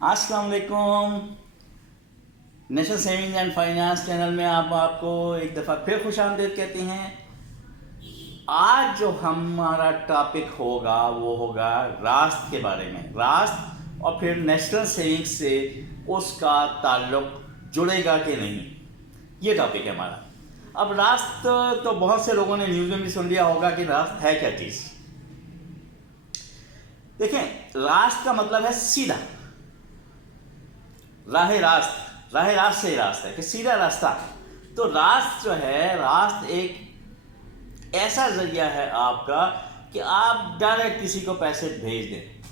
अस्सलाम वालेकुम। National savings and finance channel में आपको एक दफ़ा फिर खुशामदीद कहते हैं। आज जो हमारा टॉपिक होगा वो होगा रास्त के बारे में। रास्त और फिर नेशनल सेविंग्स से उसका ताल्लुक जुड़ेगा कि नहीं, ये टॉपिक है हमारा। अब रास्त तो बहुत से लोगों ने न्यूज़ में भी सुन लिया होगा कि रास्त है क्या चीज़। देखें, रास्त का मतलब है सीधा, राह रास्त से रास्ता है कि सीधा रास्ता। तो रास्त जो है, रास्त एक ऐसा जरिया है आपका कि आप डायरेक्ट किसी को पैसे भेज दें,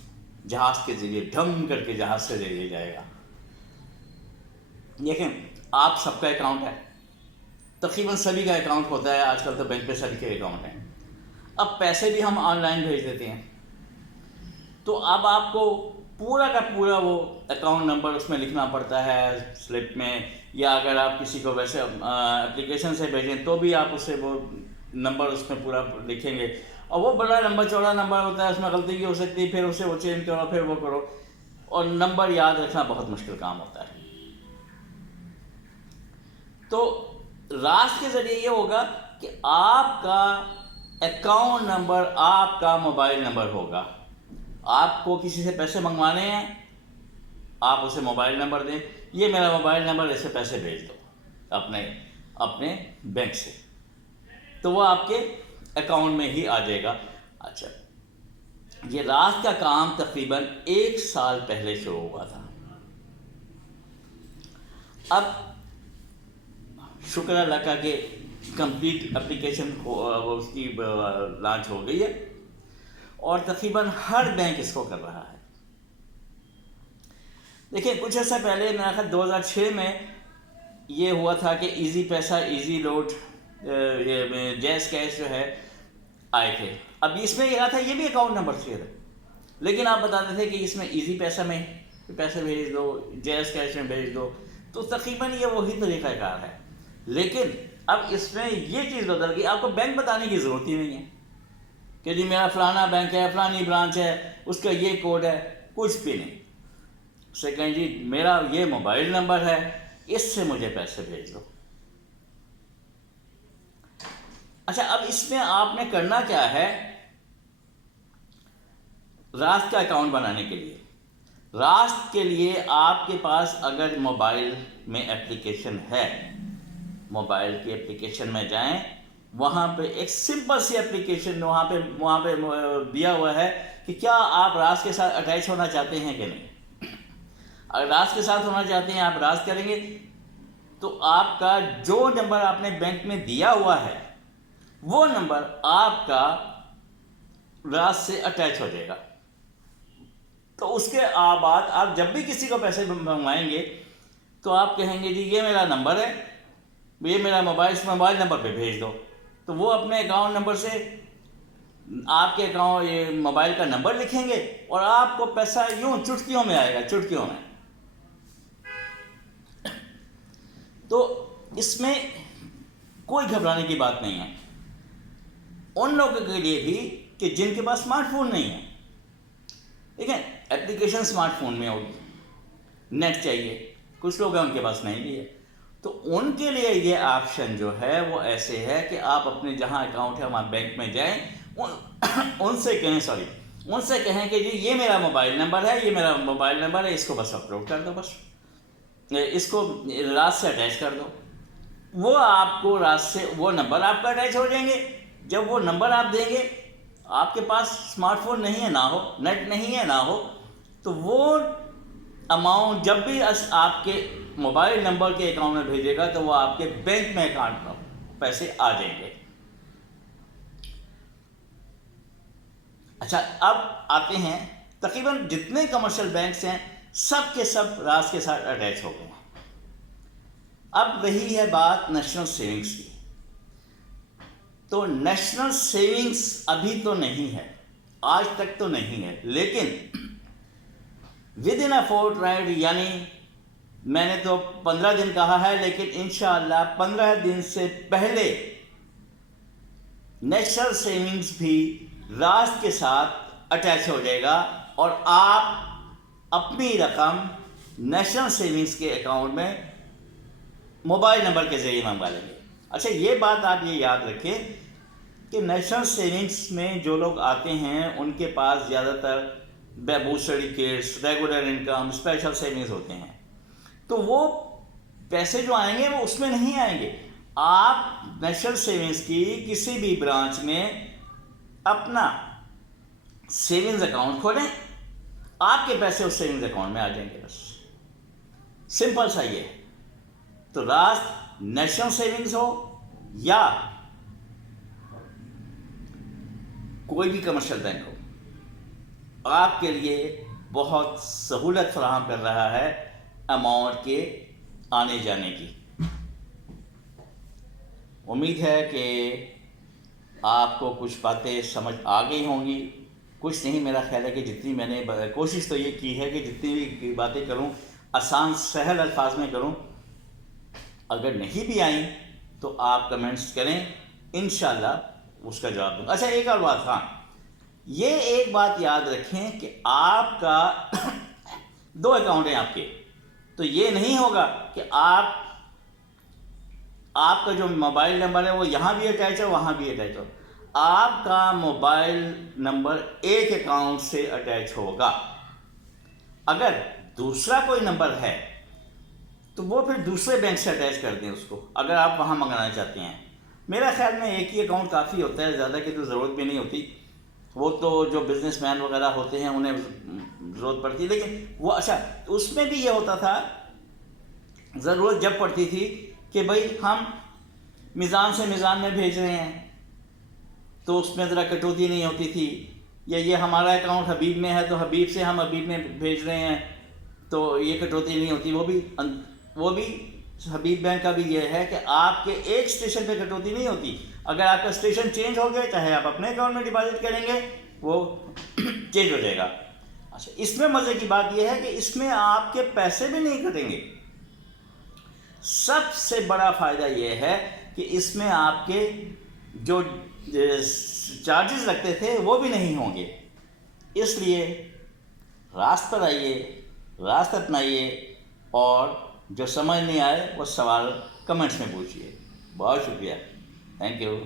जहाज के जरिए ढंग करके जहाज से जरिए जाएगा। देखें, आप सबका अकाउंट है, तकरीबन सभी का अकाउंट होता है, आजकल तो बैंक पे सभी के अकाउंट हैं। अब पैसे भी हम ऑनलाइन भेज देते हैं, तो अब आपको पूरा का पूरा वो अकाउंट नंबर उसमें लिखना पड़ता है स्लिप में, या अगर आप किसी को वैसे एप्लीकेशन से भेजें तो भी आप उसे वो नंबर उसमें पूरा लिखेंगे, और वो बड़ा लंबा चौड़ा नंबर होता है, उसमें गलती भी हो सकती है, फिर उसे वो चेंज करो, फिर वो करो, और नंबर याद रखना बहुत मुश्किल काम होता है। तो रास्त के ज़रिए ये होगा कि आपका अकाउंट नंबर आपका मोबाइल नंबर होगा। आपको किसी से पैसे मंगवाने हैं, आप उसे मोबाइल नंबर दें, ये मेरा मोबाइल नंबर, ऐसे पैसे भेज दो अपने अपने बैंक से, तो वो आपके अकाउंट में ही आ जाएगा। अच्छा, ये रास्त का काम तकरीबन 1 साल पहले शुरू हुआ था। अब शुक्र अल्लाह का कि कंप्लीट एप्लीकेशन उसकी लॉन्च हो गई है और तकरीबन हर बैंक इसको कर रहा है। देखिए, कुछ अर्सा पहले मेरा ख्याल 2006 में ये हुआ था कि इजी पैसा, इजी लोड, जैज़ कैश जो है आए थे। अब इसमें ये रहा था, ये भी अकाउंट नंबर चाहिए था, लेकिन आप बताते थे कि इसमें इजी पैसा में पैसे भेज दो, जैज़ कैश में भेज दो, तो तकरीबन ये वही तरीक़ाकार है। लेकिन अब इसमें ये चीज़ बदल गई, आपको बैंक बताने की ज़रूरत ही नहीं है कि जी मेरा फलाना बैंक है, फलानी ब्रांच है, उसका ये कोड है, कुछ भी नहीं। सेकंड जी, मेरा ये मोबाइल नंबर है, इससे मुझे पैसे भेज दो। अच्छा, अब इसमें आपने करना क्या है रास्त का अकाउंट बनाने के लिए। रास्त के लिए आपके पास अगर मोबाइल में एप्लीकेशन है, मोबाइल की एप्लीकेशन में जाएं, वहाँ पे एक सिंपल सी एप्लीकेशन वहाँ पे दिया हुआ है कि क्या आप रास्त के साथ अटैच होना चाहते हैं कि नहीं। अगर रास्त के साथ होना चाहते हैं, आप रास्त करेंगे तो आपका जो नंबर आपने बैंक में दिया हुआ है वो नंबर आपका रास्त से अटैच हो जाएगा। तो उसके बाद आप जब भी किसी को पैसे मंगवाएंगे तो आप कहेंगे जी ये मेरा नंबर है, ये मेरा मोबाइल नंबर पे भेज दो, तो वो अपने अकाउंट नंबर से आपके अकाउंट ये मोबाइल का नंबर लिखेंगे और आपको पैसा यूं चुटकियों में आएगा, चुटकियों में। तो इसमें कोई घबराने की बात नहीं है उन लोगों के लिए भी कि जिनके पास स्मार्टफोन नहीं है। ठीक है, एप्लीकेशन स्मार्टफोन में होगी, नेट चाहिए, कुछ लोग हैं उनके पास नहीं भी है, तो उनके लिए ये ऑप्शन जो है वो ऐसे है कि आप अपने जहाँ अकाउंट है वहाँ बैंक में जाएं, उनसे कहें कि जी ये मेरा मोबाइल नंबर है, ये मेरा मोबाइल नंबर है, इसको बस अपलोड कर दो, बस इसको रास्त से अटैच कर दो। वो आपको रास्त से वो नंबर आपका अटैच हो जाएंगे। जब वो नंबर आप देंगे, आपके पास स्मार्टफोन नहीं है, ना हो नेट नहीं है, ना हो, तो वो अमाउंट जब भी आपके मोबाइल नंबर के अकाउंट में भेजेगा तो वो आपके बैंक में अकाउंट में पैसे आ जाएंगे। अच्छा, अब आते हैं, तकरीबन जितने कमर्शियल बैंक्स हैं सब के सब रास्त के साथ अटैच हो गए हैं। अब रही है बात नेशनल सेविंग्स की। तो नेशनल सेविंग्स अभी तो नहीं है, आज तक तो नहीं है, लेकिन विद इन अ फोर्टनाइट, यानी मैंने तो 15 दिन कहा है, लेकिन इंशाअल्लाह 15 दिन से पहले नेशनल सेविंग्स भी रास्त के साथ अटैच हो जाएगा और आप اپنی رقم نیشنل سیونگز کے اکاؤنٹ میں موبائل نمبر کے ذریعے منگوا لیں گے۔ اچھا یہ بات آپ یہ یاد رکھیں کہ نیشنل سیونگز میں جو لوگ آتے ہیں ان کے پاس زیادہ تر boost certificates, regular income, special savings ہوتے ہیں، تو وہ پیسے جو آئیں گے وہ اس میں نہیں آئیں گے۔ آپ نیشنل سیونگز کی کسی بھی برانچ میں اپنا سیونگز اکاؤنٹ کھولیں، آپ کے پیسے اس سیونگز اکاؤنٹ میں آ جائیں گے، بس سمپل سا یہ ہے۔ تو راست نیشنل سیونگز ہو یا کوئی بھی کمرشل بینک ہو، آپ کے لیے بہت سہولت فراہم کر رہا ہے اماؤنٹ کے آنے جانے کی۔ امید ہے کہ آپ کو کچھ باتیں سمجھ آ گئی ہوں گی، کچھ نہیں، میرا خیال ہے کہ جتنی میں نے کوشش تو یہ کی ہے کہ جتنی بھی باتیں کروں آسان سہل الفاظ میں کروں۔ اگر نہیں بھی آئیں تو آپ کمنٹس کریں، انشاءاللہ اس کا جواب دوں گا۔ اچھا ایک اور بات، ہاں یہ ایک بات یاد رکھیں کہ آپ کا 2 اکاؤنٹ ہیں آپ کے، تو یہ نہیں ہوگا کہ آپ کا جو موبائل نمبر ہے وہ یہاں بھی اٹیچ ہو وہاں بھی اٹیچ ہو۔ آپ کا موبائل نمبر ایک اکاؤنٹ سے اٹیچ ہوگا۔ اگر دوسرا کوئی نمبر ہے تو وہ پھر دوسرے بینک سے اٹیچ کر دیں اس کو، اگر آپ وہاں منگانا چاہتے ہیں۔ میرا خیال میں ایک ہی اکاؤنٹ کافی ہوتا ہے، زیادہ کی تو ضرورت بھی نہیں ہوتی۔ وہ تو جو بزنس مین وغیرہ ہوتے ہیں انہیں ضرورت پڑتی ہے، لیکن وہ اچھا اس میں بھی یہ ہوتا تھا، ضرورت جب پڑتی تھی کہ بھائی ہم میزان سے میزان میں بھیج رہے ہیں تو اس میں ذرا کٹوتی نہیں ہوتی تھی، یا یہ ہمارا اکاؤنٹ حبیب میں ہے تو حبیب سے ہم حبیب میں بھیج رہے ہیں تو یہ کٹوتی نہیں ہوتی۔ وہ بھی حبیب بینک کا بھی یہ ہے کہ آپ کے ایک اسٹیشن پہ کٹوتی نہیں ہوتی، اگر آپ کا اسٹیشن چینج ہو گیا چاہے آپ اپنے اکاؤنٹ میں ڈپازٹ کریں گے وہ چینج ہو جائے گا۔ اچھا اس میں مزے کی بات یہ ہے کہ اس میں آپ کے پیسے بھی نہیں کٹیں گے۔ سب سے بڑا فائدہ یہ ہے کہ اس میں آپ کے جو چارجز لگتے تھے وہ بھی نہیں ہوں گے۔ اس لیے راست پر آئیے، راست اپنائیے، اور جو سمجھ نہیں آئے وہ سوال کمنٹس میں پوچھیے۔ بہت شکریہ، تھینک یو۔